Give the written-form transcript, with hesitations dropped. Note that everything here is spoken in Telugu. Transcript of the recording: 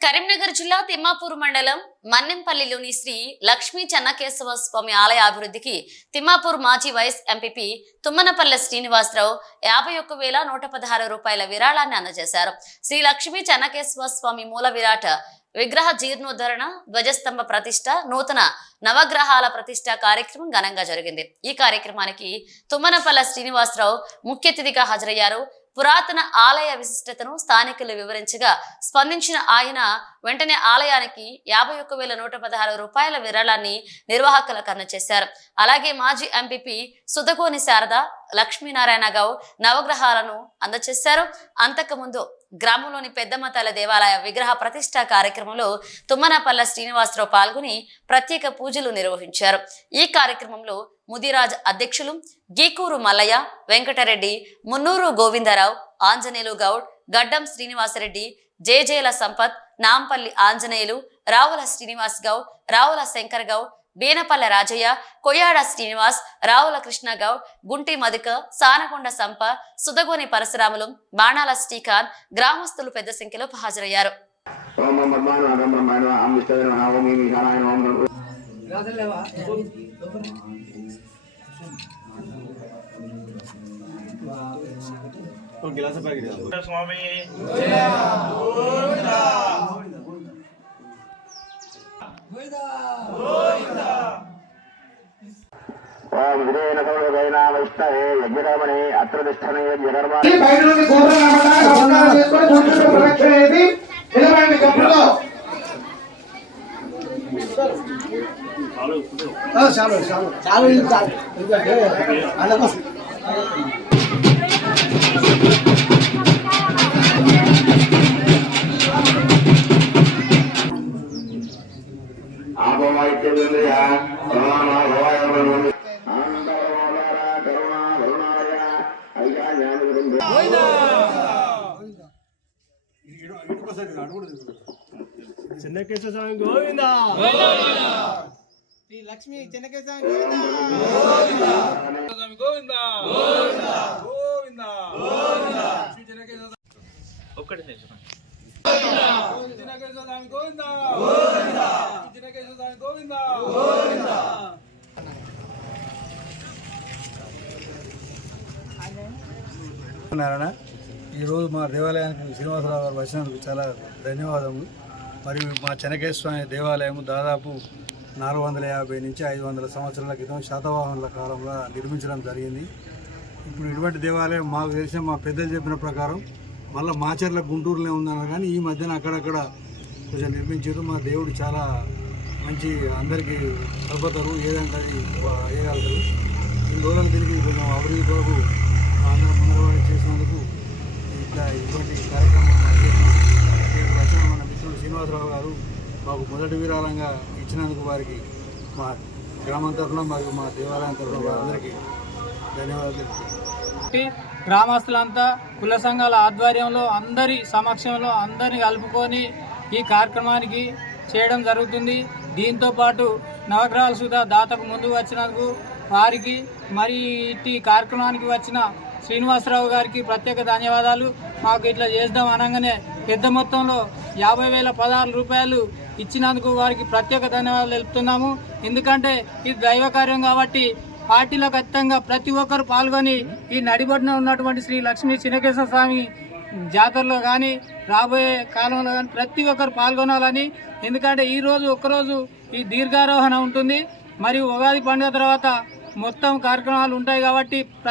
కరీంనగర్ జిల్లా తిమ్మాపూర్ మండలం మన్నెంపల్లిలోని శ్రీ లక్ష్మీ చెన్నకేశవ స్వామి ఆలయ అభివృద్ధికి తిమ్మాపూర్ మాజీ వైస్ ఎంపీపీ తుమ్మనపల్లె శ్రీనివాసరావు 51,116 రూపాయల విరాళాన్ని అందజేశారు. శ్రీ లక్ష్మీ చెన్నకేశవ స్వామి మూల విరాట్ విగ్రహ జీర్ణోద్ధరణ, ధ్వజస్తంభ ప్రతిష్ట, నూతన నవగ్రహాల ప్రతిష్ట కార్యక్రమం ఘనంగా జరిగింది. ఈ కార్యక్రమానికి తుమ్మనపల్లె శ్రీనివాసరావు ముఖ్య అతిథిగా హాజరయ్యారు. పురాతన ఆలయ విశిష్టతను స్థానికులు వివరించగా స్పందించిన ఆయన వెంటనే ఆలయానికి 51,116 రూపాయల విరాళాన్ని నిర్వాహకులకు అందజేశారు. అలాగే మాజీ ఎంపీపీ సుధగోని శారద, లక్ష్మీనారాయణ గౌడ్ నవగ్రహాలను అందజేశారు. అంతకుముందు గ్రామంలోని పెద్దమతల దేవాలయ విగ్రహ ప్రతిష్ట కార్యక్రమంలో తుమ్మనపల్లె శ్రీనివాసరావు పాల్గొని ప్రత్యేక పూజలు నిర్వహించారు. ఈ కార్యక్రమంలో ముదిరాజ్ అధ్యక్షులు గీకూరు మల్లయ్య, వెంకటరెడ్డి, మున్నూరు గోవిందరావు, ఆంజనేయులు గౌడ్, గడ్డం శ్రీనివాసరెడ్డి, జేజేల సంపత్, నాంపల్లి ఆంజనేయులు, రావుల శ్రీనివాస్ గౌడ్, రావుల శంకర్ గౌడ్, బేనపల్లె రాజయ్య, కొయ్యాడ శ్రీనివాస్, రావుల కృష్ణ గౌడ్, గుంటి మధుక, సానకొండ సంప, సుధగోని పరశురాములు, బాణాల శ్రీకాంత్ గ్రామస్తులు పెద్ద సంఖ్యలో హాజరయ్యారు. ఓం విరేణ సౌరగైనా వైష్ణవే యజ్ఞరమణే అత్రదిష్టనే యజ్ఞరమణే బయట నుండి గోపురం నమస్కారం చేసుకొని చుట్టూ ప్రదక్షిణ చేసి నిలబడండి. కప్పులో చెన్నకేశవ స్వామి గోవింద, శ్రీ లక్ష్మీ చెన్నకేశవ స్వామి గోవింద, గోవింద శ్రీ చెన్నకేశవ ఒక్కటి చెన్నకేశవ స్వామి గోవింద, చెన్నకేశవ స్వామి గోవింద. ఈరోజు మా దేవాలయానికి శ్రీనివాసరావు గారు వచ్చినందుకు చాలా ధన్యవాదములు. మరియు మా చెన్నకేశవ స్వామి దేవాలయం దాదాపు 450 నుంచి 500 సంవత్సరాల క్రితం శాతవాహనుల కాలంలో నిర్మించడం జరిగింది. ఇప్పుడు ఇటువంటి దేవాలయం మాకు తెలిసిన మా పెద్దలు చెప్పిన ప్రకారం మళ్ళీ మాచర్ల గుంటూరులో ఉందన్నారు, కానీ ఈ మధ్యన అక్కడక్కడ కొంచెం నిర్మించారు. మా దేవుడు చాలా మంచి, అందరికీ కల్పతరు, ఏదంటే అది వేయగలుగుతారు. ఈ రోజులకు తిరిగి కొంచెం అభివృద్ధి కొరకు అందరం ముందరవాడి చేసినందుకు ఇట్లా ఇటువంటి కార్యక్రమం వచ్చిన మన మిత్రుడు శ్రీనివాసరావు గారు మాకు మొదటి విరాళంగా ఇచ్చినందుకు వారికి మా గ్రామం తరఫున మరియు మా దేవాలయం తరఫున వారందరికీ ధన్యవాదాలు. గ్రామస్తులంతా కుల సంఘాల ఆధ్వర్యంలో అందరి సమక్షంలో అందరిని కలుపుకొని ఈ కార్యక్రమానికి చేయడం జరుగుతుంది. దీంతో పాటు నవగ్రహాల సుధా దాతకు ముందు వచ్చినందుకు వారికి, మరి ఇట్టి కార్యక్రమానికి వచ్చిన శ్రీనివాసరావు గారికి ప్రత్యేక ధన్యవాదాలు. మాకు ఇట్లా చేద్దాం అనగానే పెద్ద మొత్తంలో 50,016 రూపాయలు ఇచ్చినందుకు వారికి ప్రత్యేక ధన్యవాదాలు తెలుపుతున్నాము. ఎందుకంటే ఇది దైవ కార్యం కాబట్టి పార్టీలో ఖచ్చితంగా ప్రతి ఒక్కరు పాల్గొని ఈ నడిబడిన ఉన్నటువంటి శ్రీ లక్ష్మీ చెన్నకేశవ స్వామి జాతరలో కానీ రాబోయే కాలంలో కానీ ప్రతి ఒక్కరు పాల్గొనాలని. ఎందుకంటే ఈరోజు ఒక్కరోజు ఈ దీర్ఘారోహణ ఉంటుంది, మరియు ఉగాది పండుగ తర్వాత మొత్తం కార్యక్రమాలు ఉంటాయి కాబట్టి